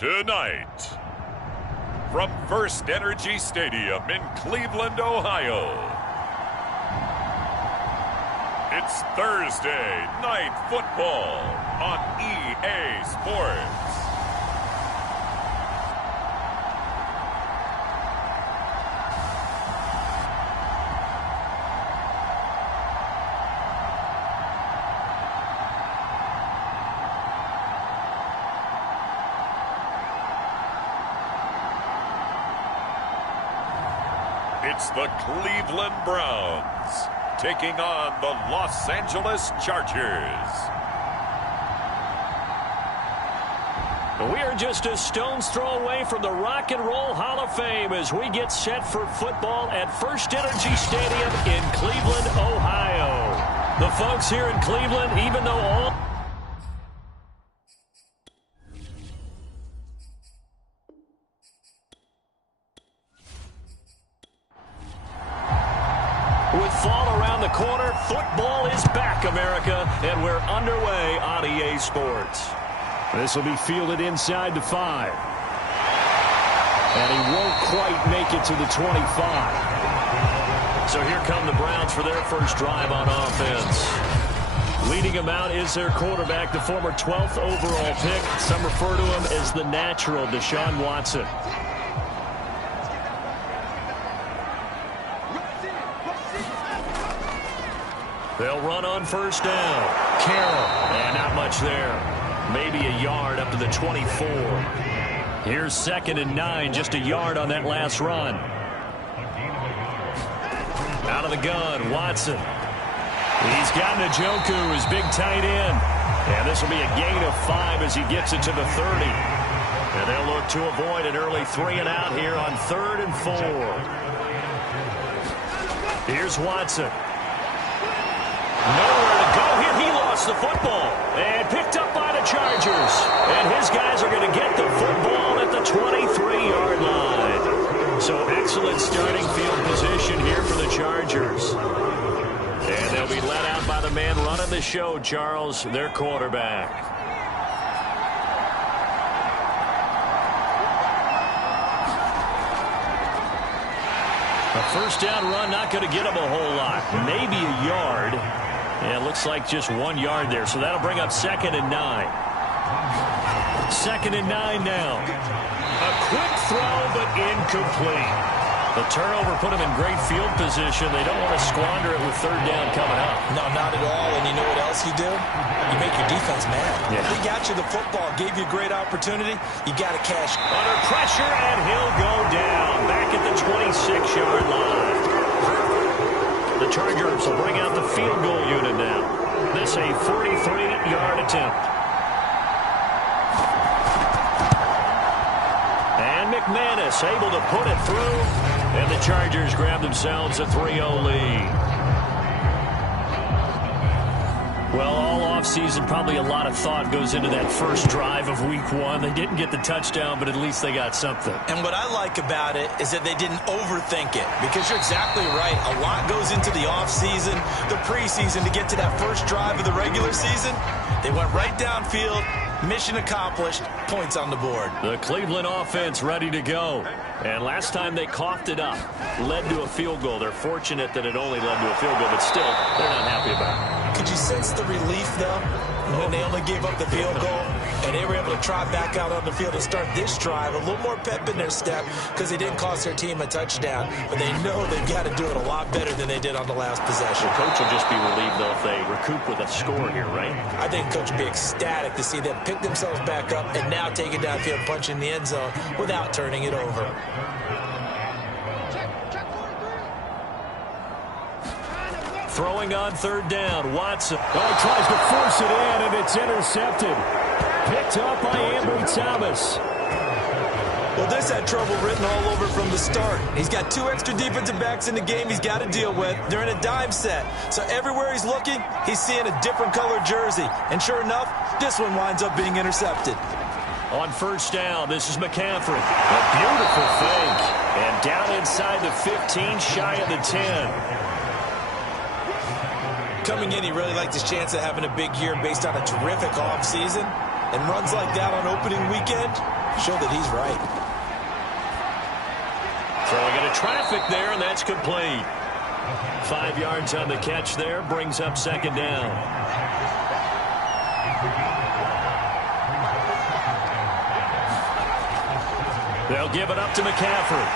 Tonight, from First Energy Stadium in Cleveland, Ohio, it's Thursday Night Football on EA Sports. It's the Cleveland Browns taking on the Los Angeles Chargers. We are just a stone's throw away from the Rock and Roll Hall of Fame as we get set for football at First Energy Stadium in Cleveland, Ohio. The folks here in Cleveland, even though all... With fall around the corner, football is back, America, and we're underway on EA Sports. This will be fielded inside the 5. And he won't quite make it to the 25. So here come the Browns for their first drive on offense. Leading them out is their quarterback, the former 12th overall pick. Some refer to him as the natural, Deshaun Watson. They'll run on first down. Carroll. And not much there. Maybe a yard up to the 24. Here's 2nd and 9. Just a yard on that last run. Out of the gun, Watson. He's got Njoku, his big tight end. And this will be a gain of 5 as he gets it to the 30. And they'll look to avoid an early 3 and out here on 3rd and 4. Here's Watson. Nowhere to go here. He lost the football and picked up by the Chargers. And his guys are going to get the football at the 23-yard line. So excellent starting field position here for the Chargers. And they'll be let out by the man running the show, Charles, their quarterback. A first down run, not going to get him a whole lot. Maybe a yard. Yeah, it looks like just 1 yard there. So that'll bring up 2nd and 9. 2nd and 9 now. A quick throw, but incomplete. The turnover put him in great field position. They don't want to squander it with 3rd down coming up. No, not at all. And you know what else you do? You make your defense mad. Yeah. He got you the football, gave you a great opportunity. You got to cash. Under pressure, and he'll go down. Back at the 26-yard line. The Chargers will bring out the field goal unit now. This a 43-yard attempt. And McManus able to put it through. And the Chargers grab themselves a 3-0 lead. Well, all offseason, probably a lot of thought goes into that first drive of Week 1. They didn't get the touchdown, but at least they got something. And what I like about it is that they didn't overthink it, because you're exactly right. A lot goes into the offseason, the preseason, to get to that first drive of the regular season. They went right downfield, mission accomplished, points on the board. The Cleveland offense ready to go. And last time they coughed it up, led to a field goal. They're fortunate that it only led to a field goal, but still, they're not happy about it. Could you sense the relief, though, when they only gave up the field goal and they were able to trot back out on the field and start this drive? A little more pep in their step because they didn't cost their team a touchdown, but they know they've got to do it a lot better than they did on the last possession. The coach will just be relieved, though, if they recoup with a score here, right? I think coach will be ecstatic to see them pick themselves back up and now take it downfield, punch in the end zone without turning it over. Throwing on 3rd down, Watson. Oh, tries to force it in, and it's intercepted. Picked up by Ambry Thomas. Well, this had trouble written all over from the start. He's got 2 extra defensive backs in the game he's got to deal with. They're in a dime set. So everywhere he's looking, he's seeing a different colored jersey. And sure enough, this one winds up being intercepted. On first down, this is McCaffrey. A beautiful fake. And down inside the 15, shy of the 10. Coming in, he really liked his chance of having a big year based on a terrific offseason. And runs like that on opening weekend, show that he's right. Throwing into traffic there, and that's complete. 5 yards on the catch there, brings up second down. They'll give it up to McCaffrey.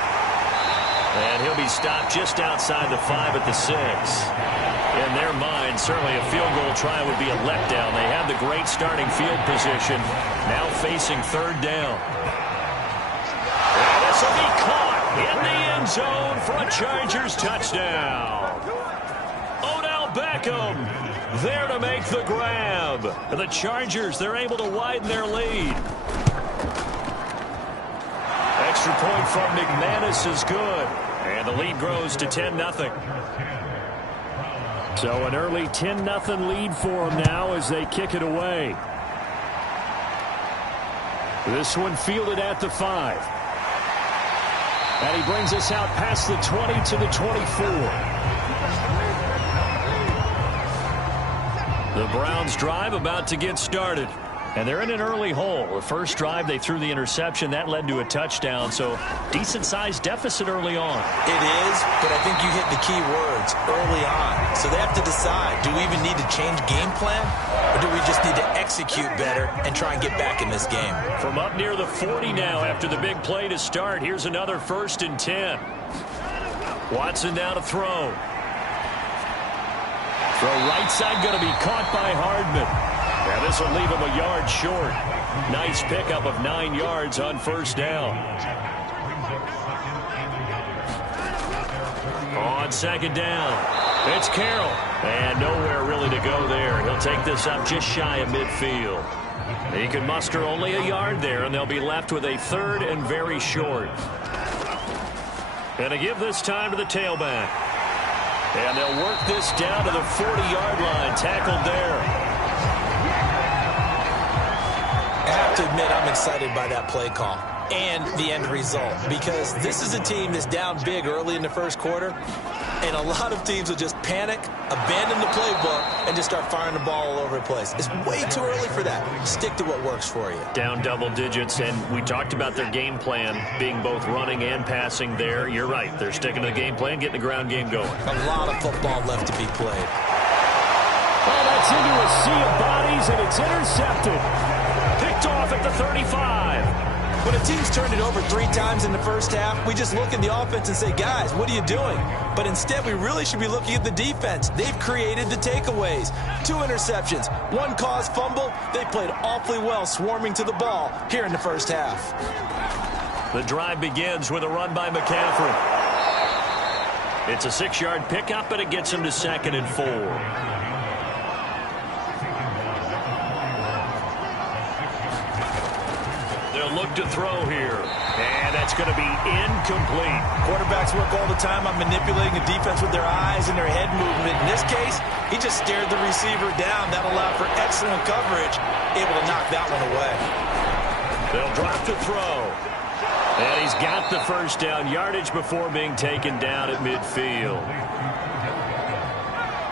And he'll be stopped just outside the 5 at the 6. In their mind, certainly a field goal try would be a letdown. They have the great starting field position, now facing third down. And this will be caught in the end zone for a Chargers touchdown. Odell Beckham there to make the grab. And the Chargers, they're able to widen their lead. Extra point from McManus is good. And the lead grows to 10-0. So an early 10-0 lead for them now as they kick it away. This one fielded at the 5. And he brings us out past the 20 to the 24. The Browns drive about to get started. And they're in an early hole. The first drive, they threw the interception. That led to a touchdown. So decent-sized deficit early on. It is, but I think you hit the key words, early on. So they have to decide, do we even need to change game plan? Or do we just need to execute better and try and get back in this game? From up near the 40 now after the big play to start. Here's another 1st and 10. Watson now to throw. Throw right side going to be caught by Hardman. Now this will leave him a yard short. Nice pickup of 9 yards on first down. On second down, it's Carroll. And nowhere really to go there. He'll take this up just shy of midfield. He can muster only a yard there, and they'll be left with a 3rd and very short. And to give this time to the tailback. And they'll work this down to the 40-yard line. Tackled there. I have to admit I'm excited by that play call and the end result, because this is a team that's down big early in the first quarter, and a lot of teams will just panic, abandon the playbook, and just start firing the ball all over the place. It's way too early for that. Stick to what works for you. Down double digits, and we talked about their game plan being both running and passing there. You're right. They're sticking to the game plan, getting the ground game going. A lot of football left to be played. Oh, that's into a sea of bodies, and it's intercepted. Picked off at the 35. When a team's turned it over 3 times in the first half, we just look at the offense and say, guys, what are you doing? But instead, we really should be looking at the defense. They've created the takeaways. 2 interceptions, 1 caused fumble. They played awfully well swarming to the ball here in the first half. The drive begins with a run by McCaffrey. It's a 6-yard pickup, and it gets him to 2nd and 4. Look to throw here, and that's going to be incomplete. Quarterbacks work all the time on manipulating the defense with their eyes and their head movement. In this case, he just stared the receiver down. That allowed for excellent coverage, able to knock that one away. They'll drop to throw, and he's got the first down yardage before being taken down at midfield.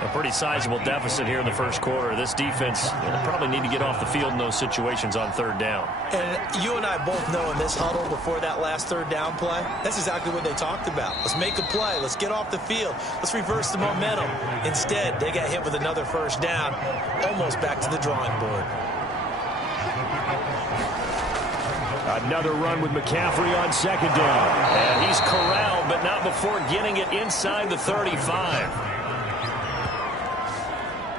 A pretty sizable deficit here in the first quarter. This defense probably need to get off the field in those situations on 3rd down. And you and I both know in this huddle before that last 3rd down play, that's exactly what they talked about. Let's make a play. Let's get off the field. Let's reverse the momentum. Instead, they got hit with another first down, almost back to the drawing board. Another run with McCaffrey on 2nd down. And he's corralled, but not before getting it inside the 35.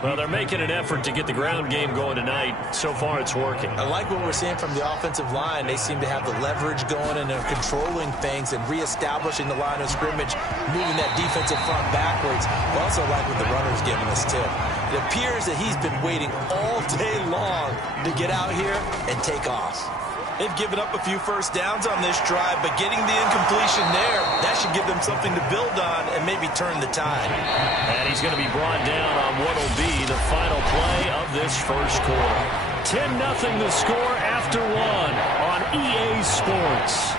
Well, they're making an effort to get the ground game going tonight. So far, it's working. I like what we're seeing from the offensive line. They seem to have the leverage going, and they're controlling things and reestablishing the line of scrimmage, moving that defensive front backwards. I also like what the runner's giving us, too. It appears that he's been waiting all day long to get out here and take off. They've given up a few first downs on this drive, but getting the incompletion there, that should give them something to build on and maybe turn the tide. And he's going to be brought down on what will be the final play of this first quarter. 10-0 the score after 1 on EA Sports.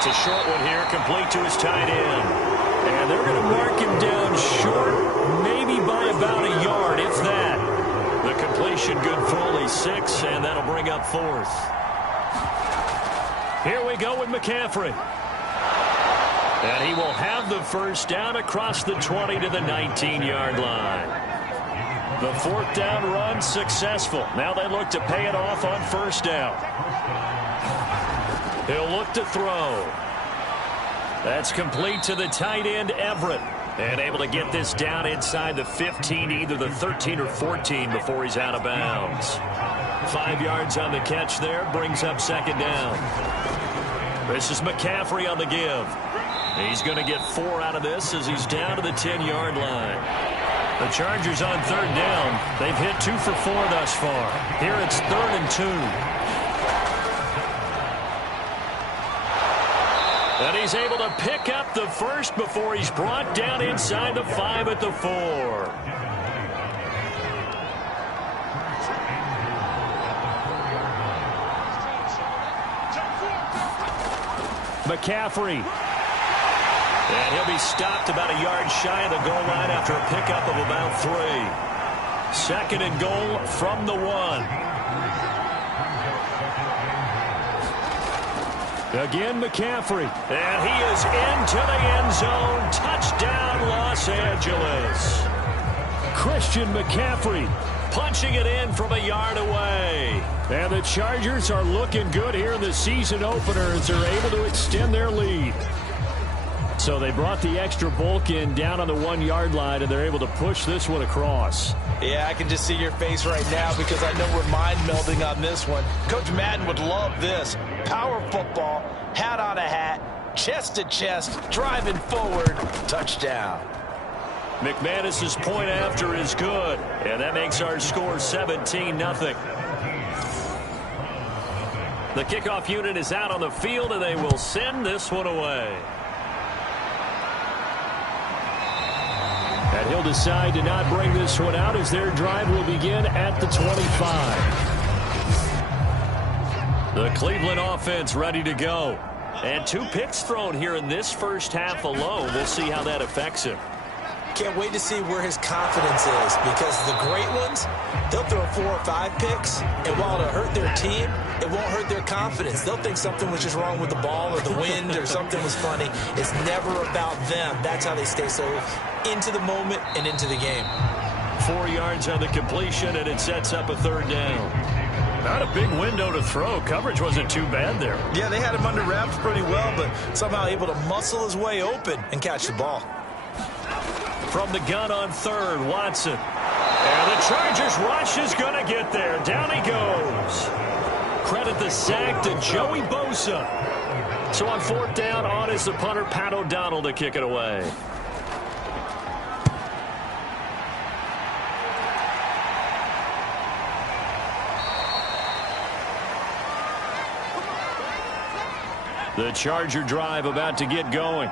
It's a short one here, complete to his tight end. And they're going to mark him down short, maybe by about a yard, if that. The completion, good for only 6, and that'll bring up 4th. Here we go with McCaffrey. And he will have the first down across the 20 to the 19-yard line. The 4th down run successful. Now they look to pay it off on 1st down. He'll look to throw. That's complete to the tight end, Everett. And able to get this down inside the 15, either the 13 or 14 before he's out of bounds. 5 yards on the catch there, brings up 2nd down. This is McCaffrey on the give. He's going to get 4 out of this as he's down to the 10-yard line. The Chargers on 3rd down. They've hit 2 for 4 thus far. Here it's 3rd and 2. And he's able to pick up the first before he's brought down inside the 5 at the 4. McCaffrey. And he'll be stopped about a yard shy of the goal line after a pickup of about 3. 2nd and goal from the 1. Again, McCaffrey. And he is into the end zone. Touchdown, Los Angeles. Christian McCaffrey punching it in from a yard away. And the Chargers are looking good here in the season opener as they're able to extend their lead. So they brought the extra bulk in down on the 1-yard line, and they're able to push this one across. Yeah, I can just see your face right now because I know we're mind melding on this one. Coach Madden would love this. Power football, hat on a hat, chest to chest, driving forward, touchdown. McManus's point after is good, and that makes our score 17-0. The kickoff unit is out on the field, and they will send this one away. And he'll decide to not bring this one out as their drive will begin at the 25. The Cleveland offense ready to go. And 2 picks thrown here in this first half alone. We'll see how that affects him. Can't wait to see where his confidence is because the great ones, they'll throw 4 or 5 picks, and while it'll hurt their team, it won't hurt their confidence. They'll think something was just wrong with the ball or the wind or something was funny. It's never about them. That's how they stay so into the moment and into the game. 4 yards on the completion, and it sets up a 3rd down. Not a big window to throw. Coverage wasn't too bad there. Yeah, they had him under wraps pretty well, but somehow able to muscle his way open and catch the ball. From the gun on 3rd, Watson. And the Chargers rush is going to get there. Down he goes. Credit the sack to Joey Bosa. So on 4th down, on is the punter, Pat O'Donnell, to kick it away. The Charger drive about to get going.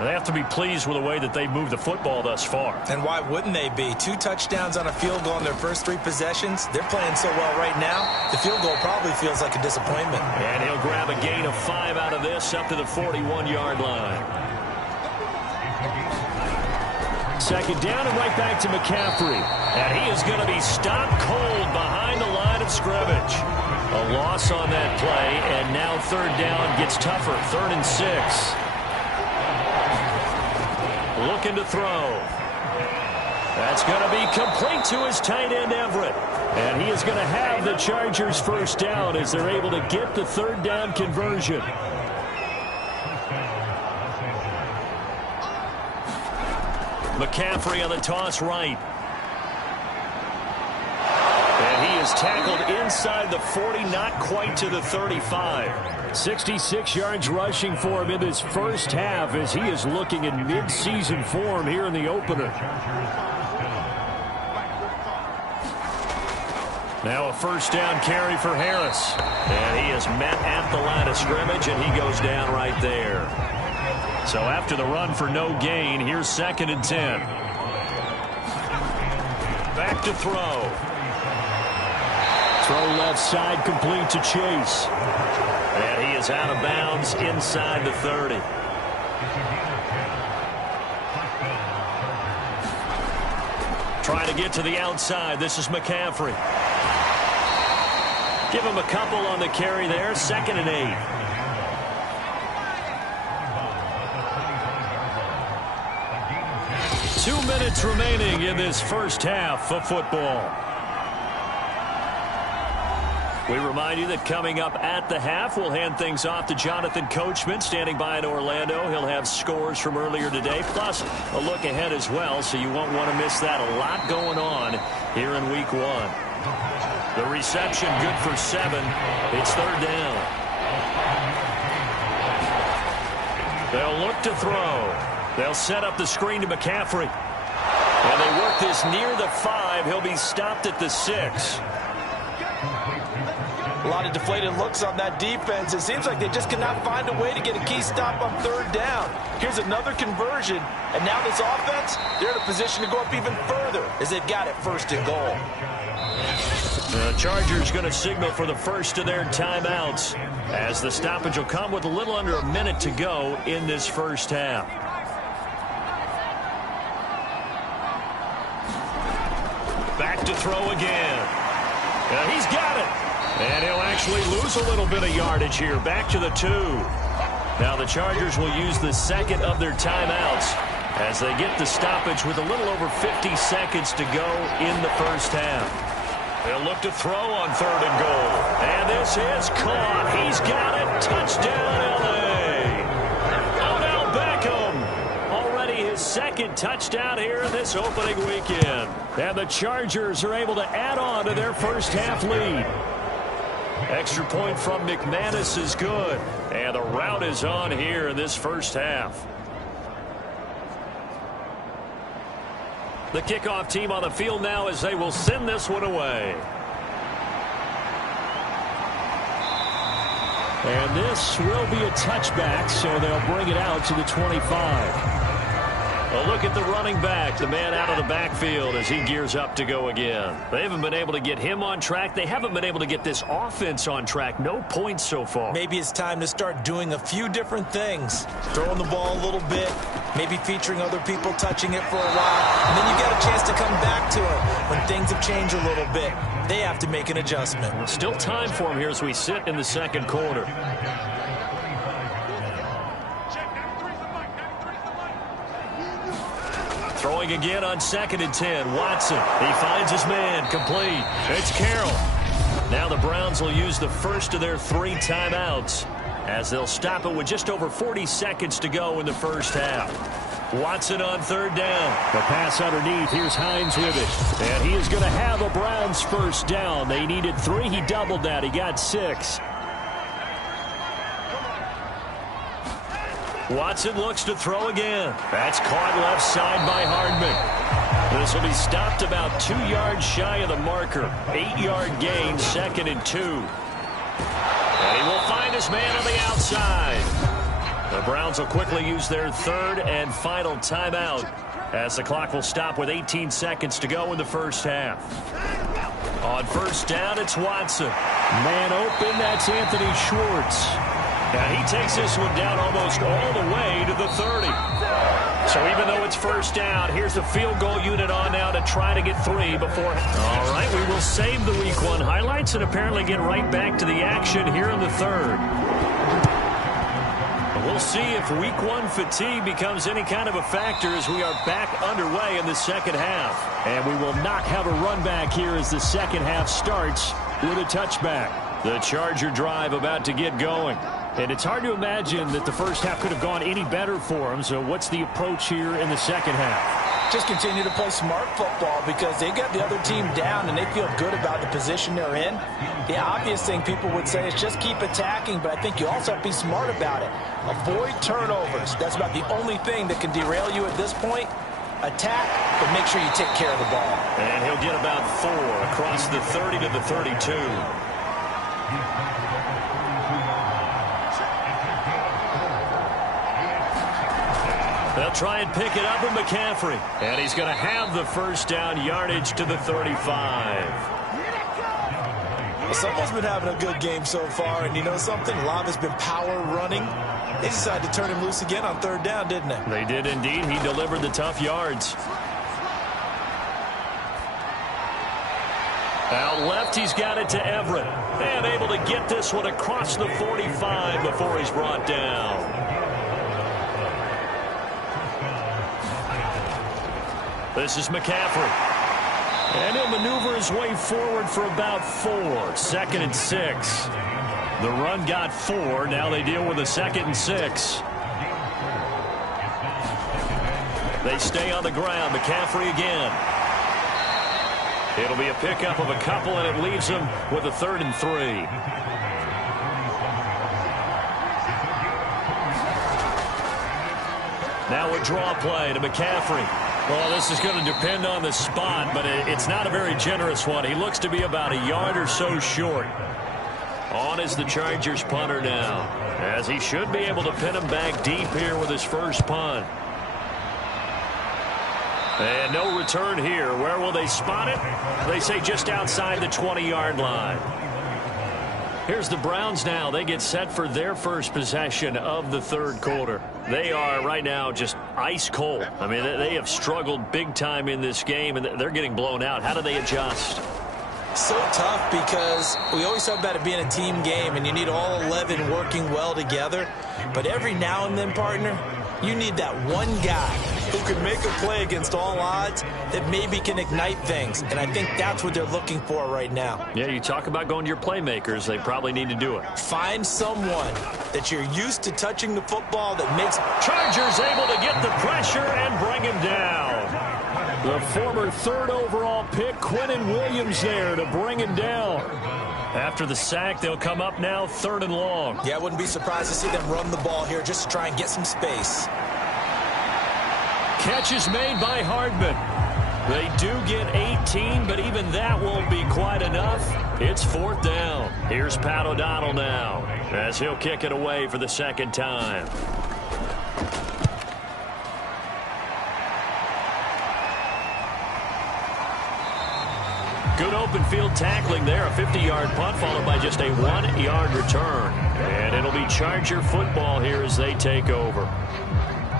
They have to be pleased with the way that they've moved the football thus far. And why wouldn't they be? 2 touchdowns on a field goal in their first 3 possessions. They're playing so well right now, the field goal probably feels like a disappointment. And he'll grab a gain of 5 out of this up to the 41-yard line. 2nd down and right back to McCaffrey. And he is going to be stopped cold behind the line of scrimmage. A loss on that play, and now 3rd down gets tougher. 3rd and 6. Looking to throw. That's going to be complete to his tight end, Everett. And he is going to have the Chargers' first down as they're able to get the 3rd down conversion. McCaffrey on the toss right. And he is tackled inside the 40, not quite to the 35. 66 yards rushing for him in this first half as he is looking in mid-season form here in the opener. Now a first down carry for Harris. And he is met at the line of scrimmage, and he goes down right there. So after the run for no gain, here's 2nd and 10. Back to throw. Throw left side, complete to Chase. And he is out of bounds inside the 30. Trying to get to the outside. This is McCaffrey. Give him a couple on the carry there. 2nd and 8. Two minutes remaining in this first half of football. We remind you that coming up at the half, we'll hand things off to Jonathan Coachman, standing by in Orlando. He'll have scores from earlier today, plus a look ahead as well, so you won't want to miss that. A lot going on here in Week 1. The reception good for 7. It's 3rd down. They'll look to throw. They'll set up the screen to McCaffrey. And they work this near the 5. He'll be stopped at the 6. A lot of deflated looks on that defense. It seems like they just cannot find a way to get a key stop on 3rd down. Here's another conversion, and now this offense, they're in a position to go up even further as they've got it 1st and goal. The Chargers going to signal for the first of their timeouts as the stoppage will come with a little under a minute to go in this first half. Back to throw again. He's got it. And he'll actually lose a little bit of yardage here. Back to the 2. Now the Chargers will use the 2nd of their timeouts as they get the stoppage with a little over 50 seconds to go in the first half. They'll look to throw on 3rd and goal. And this is caught. He's got it. Touchdown, L.A. Odell Beckham. Already his 2nd touchdown here in this opening weekend. And the Chargers are able to add on to their first half lead. Extra point from McManus is good. And the rout is on here in this first half. The kickoff team on the field now as they will send this one away. And this will be a touchback, so they'll bring it out to the 25. A look at the running back, the man out of the backfield as he gears up to go again. They haven't been able to get him on track. They haven't been able to get this offense on track. No points so far. Maybe it's time to start doing a few different things. Throwing the ball a little bit, maybe featuring other people touching it for a while. And then you get a chance to come back to it when things have changed a little bit. They have to make an adjustment. Still time for him here as we sit in the 2nd quarter. Throwing again on 2nd and 10. Watson, he finds his man, complete. It's Carroll. Now the Browns will use the 1st of their 3 timeouts as they'll stop it with just over 40 seconds to go in the first half. Watson on 3rd down. The pass underneath. Here's Hines with it. And he is going to have a Browns first down. They needed 3. He doubled that. He got 6. Watson looks to throw again. That's caught left side by Hardman. This will be stopped about 2 yards shy of the marker. 8-yard gain, 2nd and 2. And he will find his man on the outside. The Browns will quickly use their 3rd and final timeout as the clock will stop with 18 seconds to go in the first half. On 1st down, it's Watson. Man open, that's Anthony Schwartz. Now he takes this one down almost all the way to the 30. So even though it's 1st down, here's the field goal unit on now to try to get 3 before. All right, we will save the Week 1 highlights and apparently get right back to the action here in the 3rd. We'll see if Week 1 fatigue becomes any kind of a factor as we are back underway in the 2nd half. And we will not have a run back here as the 2nd half starts with a touchback. The Charger drive about to get going. And it's hard to imagine that the first half could have gone any better for them. So what's the approach here in the 2nd half? Just continue to play smart football because they got the other team down and they feel good about the position they're in. The obvious thing people would say is just keep attacking, but I think you also have to be smart about it. Avoid turnovers. That's about the only thing that can derail you at this point. Attack, but make sure you take care of the ball. And he'll get about 4 across the 30 to the 32. They'll try and pick it up with McCaffrey. And he's going to have the first down yardage to the 35. Well, someone's been having a good game so far, and you know something? Love has been power running. They decided to turn him loose again on 3rd down, didn't they? They did indeed. He delivered the tough yards. Out left, he's got it to Everett. And able to get this one across the 45 before he's brought down. This is McCaffrey. And he'll maneuver his way forward for about 4. 2nd and 6. The run got 4. Now they deal with a 2nd and 6. They stay on the ground. McCaffrey again. It'll be a pickup of a couple, and it leaves them with a 3rd and 3. Now a draw play to McCaffrey. Well, this is going to depend on the spot, but it's not a very generous one. He looks to be about a yard or so short. On is the Chargers punter now, as he should be able to pin him back deep here with his first punt. And no return here. Where will they spot it? They say just outside the 20-yard line. Here's the Browns now. They get set for their first possession of the 3rd quarter. They are right now just ice cold. I mean, they have struggled big time in this game, and they're getting blown out. How do they adjust? So tough, because we always talk about it being a team game, and you need all 11 working well together. But every now and then, partner, you need that one guy who can make a play against all odds that maybe can ignite things. And I think that's what they're looking for right now. Yeah, you talk about going to your playmakers. They probably need to do it. Find someone that you're used to touching the football that makes... Chargers able to get the pressure and bring him down. The former 3rd overall pick, Quinnen Williams, there to bring him down. After the sack, they'll come up now 3rd and long. Yeah, I wouldn't be surprised to see them run the ball here just to try and get some space. Catch is made by Hardman. They do get 18, but even that won't be quite enough. It's 4th down. Here's Pat O'Donnell now, as he'll kick it away for the 2nd time. Good open field tackling there. A 50-yard punt followed by just a 1-yard return. And it'll be Charger football here as they take over.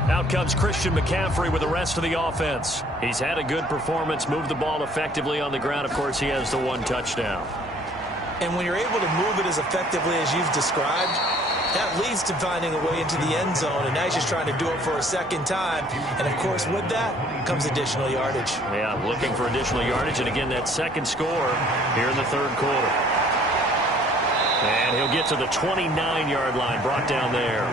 Out comes Christian McCaffrey with the rest of the offense. He's had a good performance, moved the ball effectively on the ground. Of course, he has the 1 touchdown. And when you're able to move it as effectively as you've described, that leads to finding a way into the end zone, and now he's just trying to do it for a 2nd time. And, of course, with that comes additional yardage. Yeah, looking for additional yardage, and again, that 2nd score here in the 3rd quarter. And he'll get to the 29-yard line, brought down there.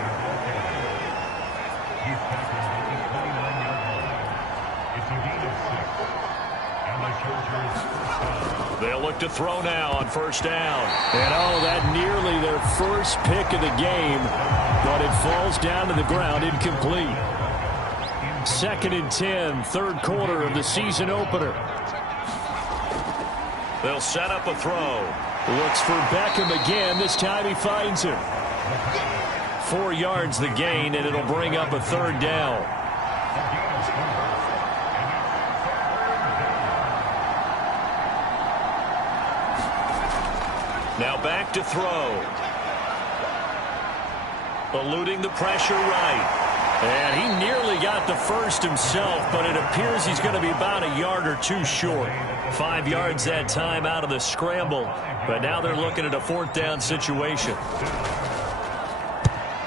They'll look to throw now on 1st down. And, oh, that nearly their first pick of the game, but it falls down to the ground, incomplete. 2nd and 10, 3rd quarter of the season opener. They'll set up a throw. Looks for Beckham again. This time he finds him. 4 yards the gain, and it'll bring up a 3rd down. Now back to throw. Eluding the pressure right. And he nearly got the first himself, but it appears he's going to be about a yard or 2 short. 5 yards that time out of the scramble. But now they're looking at a 4th down situation.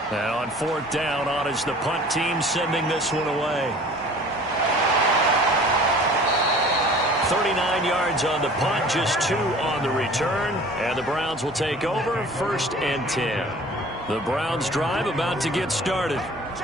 And on 4th down, on is the punt team sending this one away. 39 yards on the punt, just 2 on the return. And the Browns will take over, 1st and 10. The Browns drive about to get started.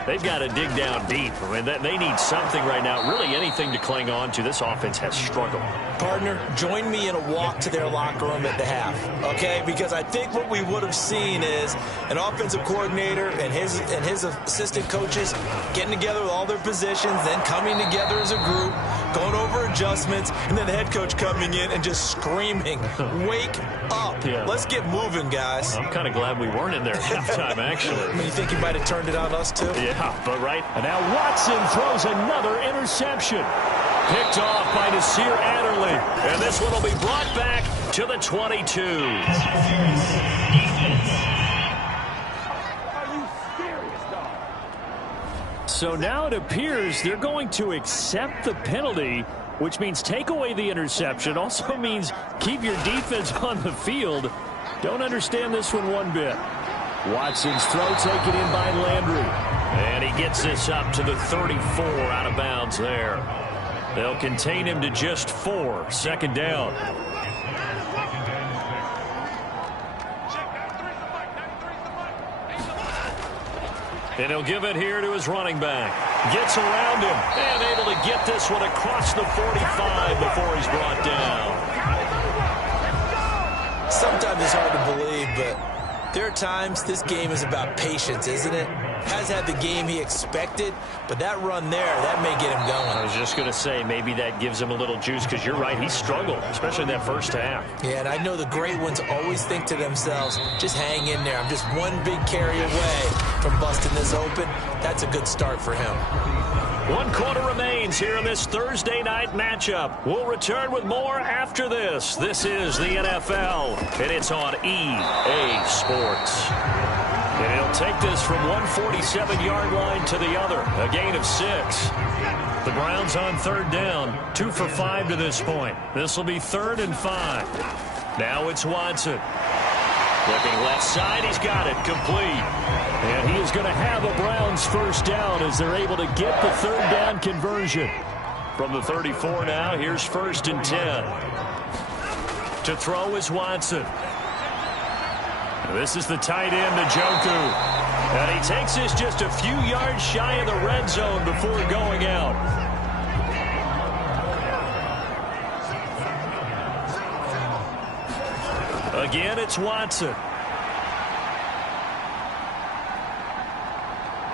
They've got to dig down deep. I mean, they need something right now, really anything to cling on to. This offense has struggled. Partner, join me in a walk to their locker room at the half, okay? Because I think what we would have seen is an offensive coordinator and his assistant coaches getting together with all their positions, then coming together as a group, going over adjustments, and then the head coach coming in and just screaming, wake up. Yeah. Let's get moving, guys. I'm kind of glad we weren't in there at halftime, actually. I mean, you think he might have turned it on us, too? Yeah, but right. And now Watson throws another interception. Picked off by Nasir Adderley. And this one will be brought back to the 22. So now it appears they're going to accept the penalty which means take away the interception. Also means keep your defense on the field. Don't understand this one bit. Watson's throw taken in by Landry. And he gets this up to the 34 out of bounds there. They'll contain him to just 4. Second down. And he'll give it here to his running back. Gets around him and able to get this one across the 45 before he's brought down. Sometimes it's hard to believe, but there are times this game is about patience, isn't it? Has had the game he expected, but that run there, that may get him going. I was just going to say, maybe that gives him a little juice, because you're right, he struggled, especially in that first half. Yeah, and I know the great ones always think to themselves, just hang in there. I'm just one big carry away from busting this open. That's a good start for him. 1 quarter remains here in this Thursday night matchup. We'll return with more after this. This is the NFL, and it's on EA Sports. And he'll take this from 147-yard line to the other, a gain of 6. The Browns on 3rd down, 2 for 5 to this point. This will be 3rd and 5. Now it's Watson. Looking left side, he's got it, complete. And he is going to have a Browns first down as they're able to get the 3rd down conversion. From the 34 now, here's 1st and 10. To throw is Watson. This is the tight end, Njoku. And he takes this just a few yards shy of the red zone before going out. Again, it's Watson.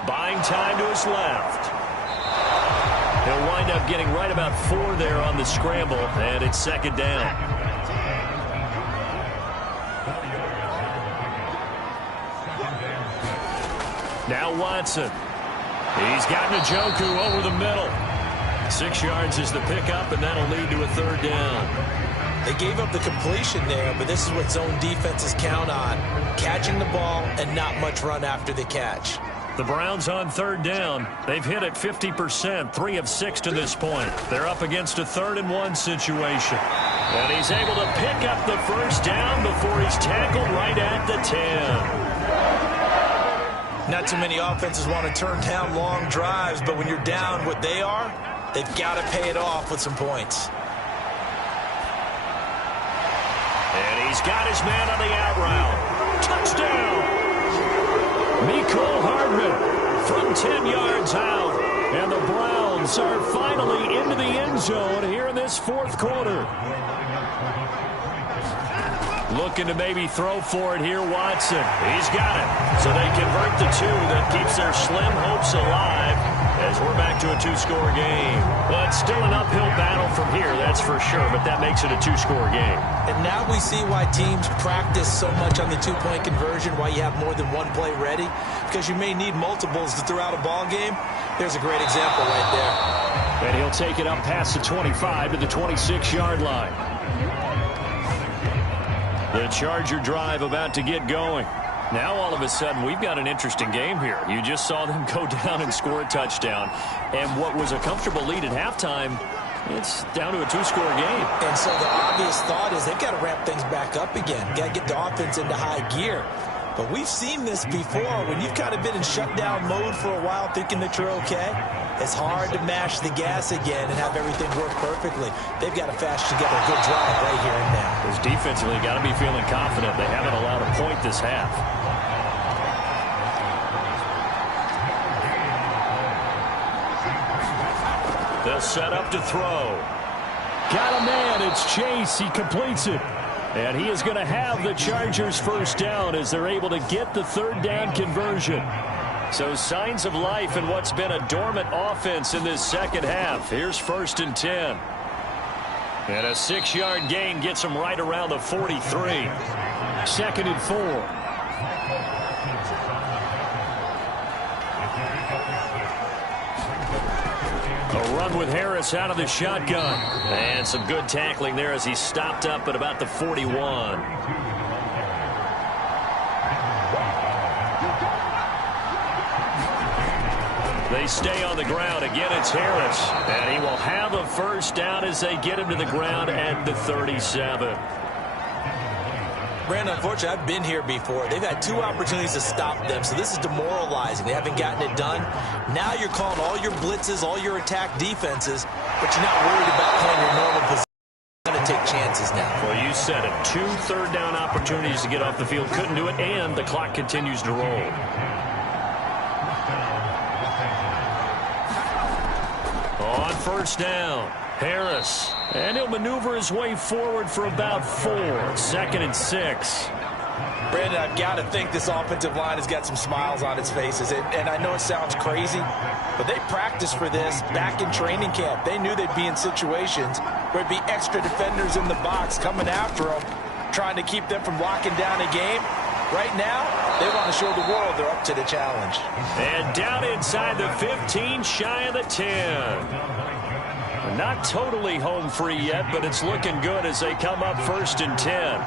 Buying time to his left. He'll wind up getting right about 4 there on the scramble, and it's 2nd down. Now Watson. He's got Njoku over the middle. 6 yards is the pickup, and that'll lead to a 3rd down. They gave up the completion there, but this is what zone defenses count on. Catching the ball and not much run after the catch. The Browns on 3rd down. They've hit it 50%, 3 of 6 to this point. They're up against a 3rd and 1 situation. And he's able to pick up the first down before he's tackled right at the 10. Not too many offenses want to turn down long drives, but when you're down what they are, they've got to pay it off with some points. And he's got his man on the out route. Touchdown! Mecole Hardman from 10 yards out. And the Browns are finally into the end zone here in this 4th quarter. Looking to maybe throw for it here, Watson. He's got it. So they convert the 2. That keeps their slim hopes alive as we're back to a 2-score game. But still an uphill battle from here, that's for sure. But that makes it a 2-score game. And now we see why teams practice so much on the 2-point conversion, why you have more than one play ready. Because you may need multiples to throw out a ball game. There's a great example right there. And he'll take it up past the 25 to the 26-yard line. The Charger drive about to get going. Now all of a sudden we've got an interesting game here. You just saw them go down and score a touchdown. And what was a comfortable lead at halftime, it's down to a 2-score game. And so the obvious thought is they've got to ramp things back up again. Got to get the offense into high gear. But we've seen this before. When you've kind of been in shutdown mode for a while thinking that you're okay, it's hard to mash the gas again and have everything work perfectly. They've got to fast together a good drive right here and now. Because defensively, got to be feeling confident. They haven't allowed a point this half. They'll set up to throw. Got a man. It's Chase. He completes it. And he is going to have the Chargers first down as they're able to get the 3rd down conversion. So signs of life in what's been a dormant offense in this second half. Here's 1st and 10. And a 6-yard gain gets them right around the 43. 2nd and 4. A run with Harris out of the shotgun. And some good tackling there as he stopped up at about the 41. They stay on the ground. Again, it's Harris. And he will have a first down as they get him to the ground at the 37. Brandon, unfortunately, I've been here before. They've had 2 opportunities to stop them, so this is demoralizing. They haven't gotten it done. Now you're calling all your blitzes, all your attack defenses, but you're not worried about playing your normal position. You're going to take chances now. Well, you said it. 2 third-down opportunities to get off the field. Couldn't do it, and the clock continues to roll. On first down, Harris. And he'll maneuver his way forward for about 4. 2nd and 6. Brandon, I've got to think this offensive line has got some smiles on its faces. And I know it sounds crazy, but they practiced for this back in training camp. They knew they'd be in situations where it'd be extra defenders in the box coming after them, trying to keep them from locking down a game. Right now, they want to show the world they're up to the challenge. And down inside the 15, shy of the 10. Not totally home free yet, but it's looking good as they come up 1st and 10.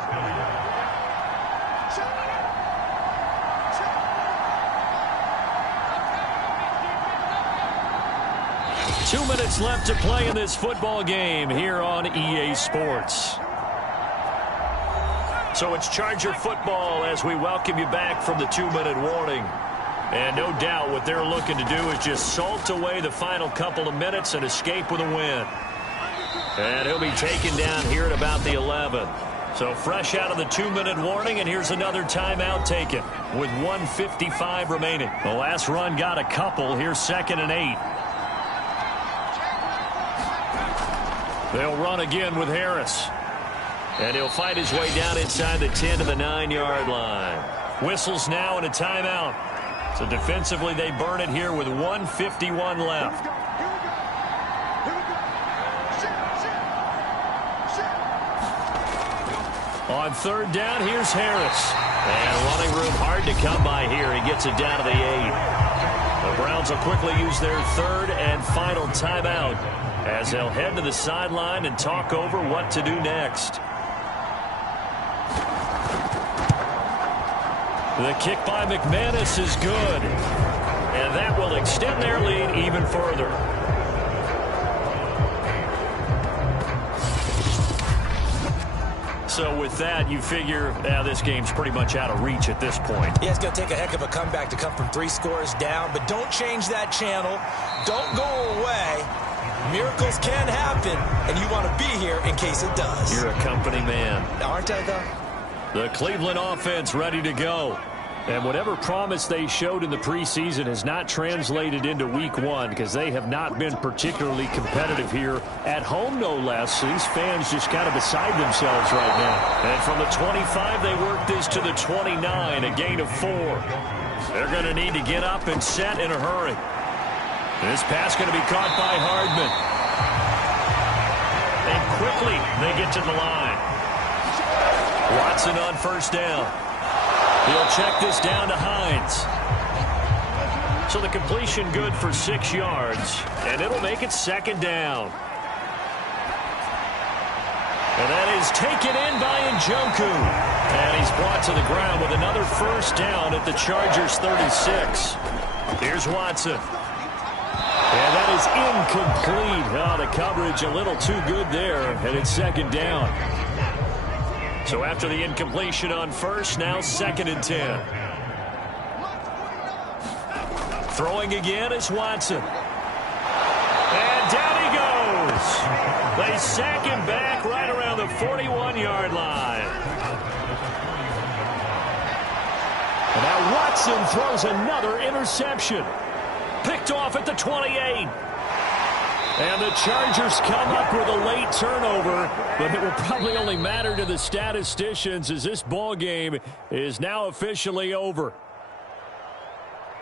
Two minutes left to play in this football game here on EA Sports. So it's Charger football as we welcome you back from the 2-minute warning. And no doubt what they're looking to do is just salt away the final couple of minutes and escape with a win. And he'll be taken down here at about the 11. So fresh out of the 2-minute warning, and here's another timeout taken with 1:55 remaining. The last run got a couple. Here's 2nd and 8. They'll run again with Harris. And he'll fight his way down inside the 10 to the 9-yard line. Whistles now and a timeout. So defensively, they burn it here with 1:51 left. On 3rd down, here's Harris. And running room hard to come by here. He gets it down to the 8. The Browns will quickly use their 3rd and final timeout as they'll head to the sideline and talk over what to do next. The kick by McManus is good. And that will extend their lead even further. So with that, you figure this game's pretty much out of reach at this point. Yeah, it's going to take a heck of a comeback to come from 3 scores down. But don't change that channel. Don't go away. Miracles can happen, and you want to be here in case it does. You're a company man. Aren't I, though? The Cleveland offense ready to go. And whatever promise they showed in the preseason has not translated into week 1 because they have not been particularly competitive here at home, no less. So these fans just kind of beside themselves right now. And from the 25, they work this to the 29, a gain of 4. They're going to need to get up and set in a hurry. This pass going to be caught by Hardman. And quickly they get to the line. Watson on first down. He'll check this down to Hines. So the completion good for 6 yards, and it'll make it 2nd down. And that is taken in by Njoku. And he's brought to the ground with another first down at the Chargers' 36. Here's Watson. And that is incomplete. Oh, the coverage a little too good there, and it's 2nd down. So after the incompletion on first, now 2nd and 10. Throwing again is Watson. And down he goes. They sack him back right around the 41-yard line. And now Watson throws another interception. Picked off at the 28. And the Chargers come up with a late turnover, but it will probably only matter to the statisticians as this ball game is now officially over.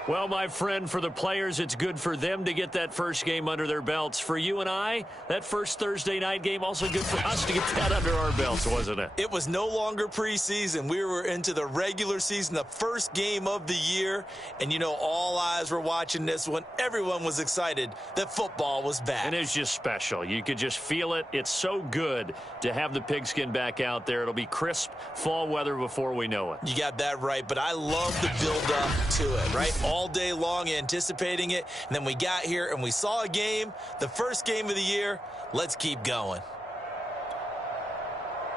Well, my friend, for the players, it's good for them to get that first game under their belts. For you and I, that first Thursday night game, also good for us to get that under our belts, wasn't it? It was no longer preseason. We were into the regular season, the first game of the year. And, you know, all eyes were watching this one. Everyone was excited that football was back. And it's just special. You could just feel it. It's so good to have the pigskin back out there. It'll be crisp fall weather before we know it. You got that right, but I love the build-up to it, right? all day long anticipating it, and then we got here and we saw a game, the first game of the year. Let's keep going.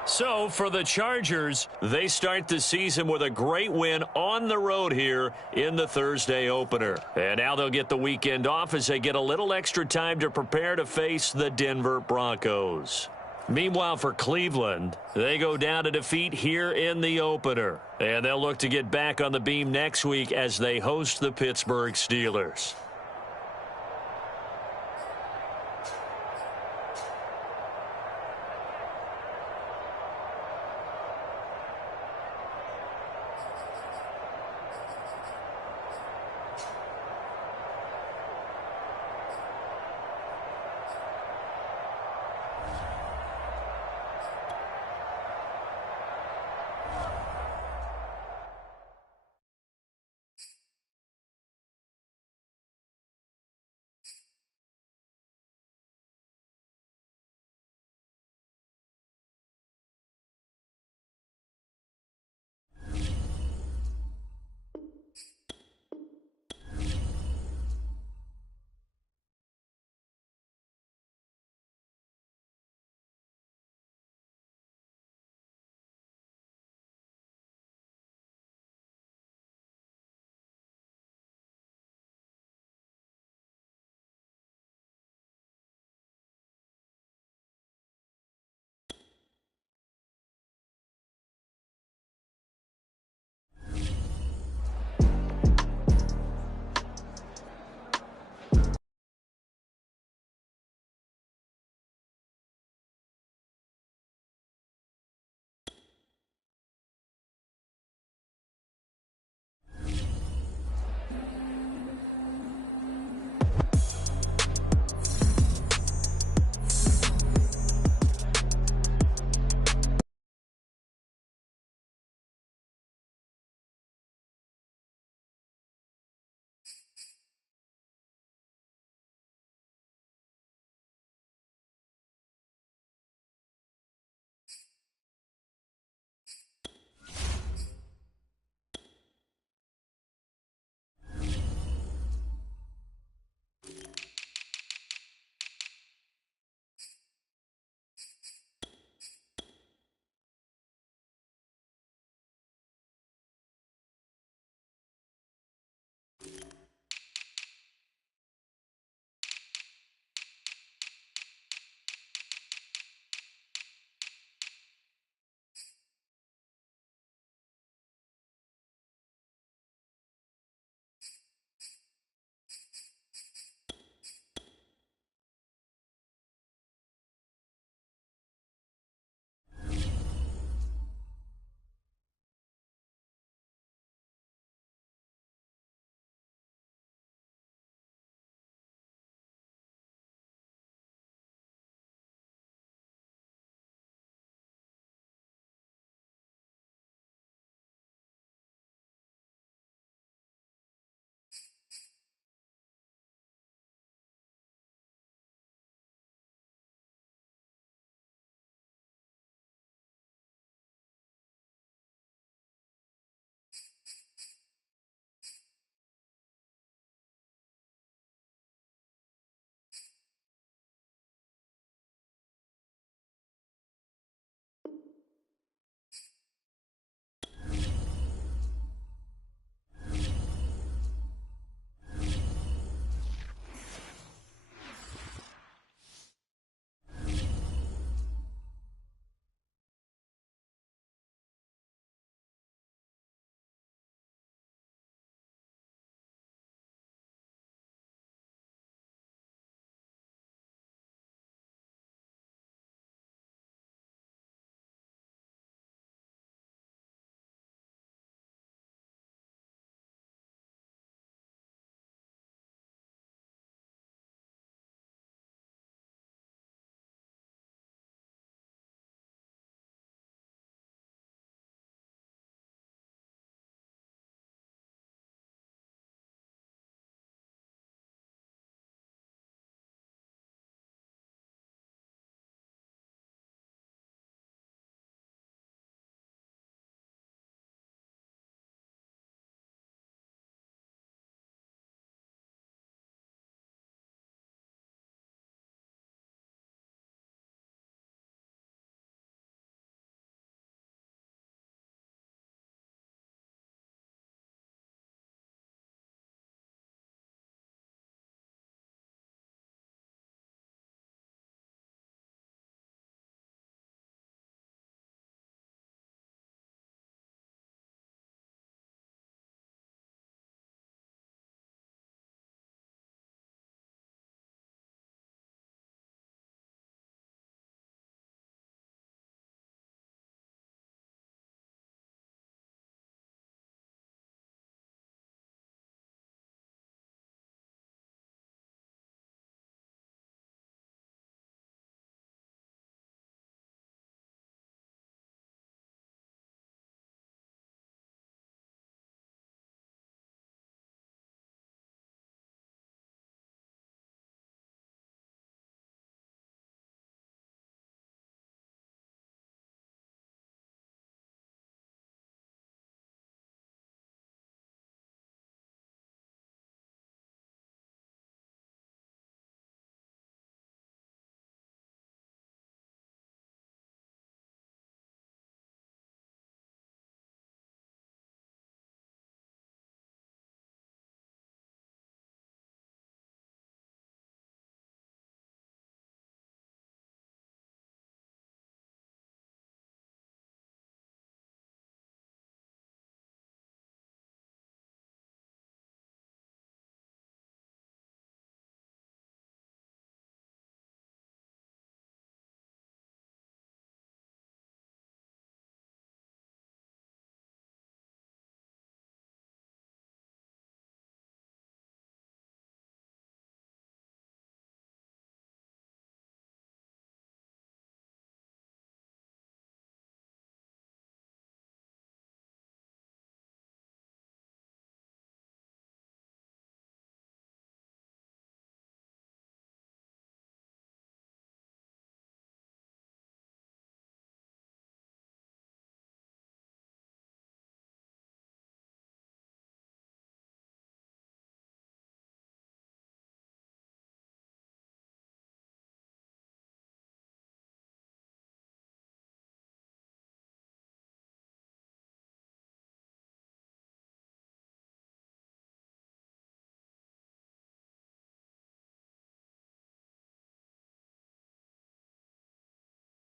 So, for the Chargers, they start the season with a great win on the road here in the Thursday opener. And now they'll get the weekend off as they get a little extra time to prepare to face the Denver Broncos. Meanwhile, for Cleveland, they go down to defeat here in the opener. And they'll look to get back on the beam next week as they host the Pittsburgh Steelers.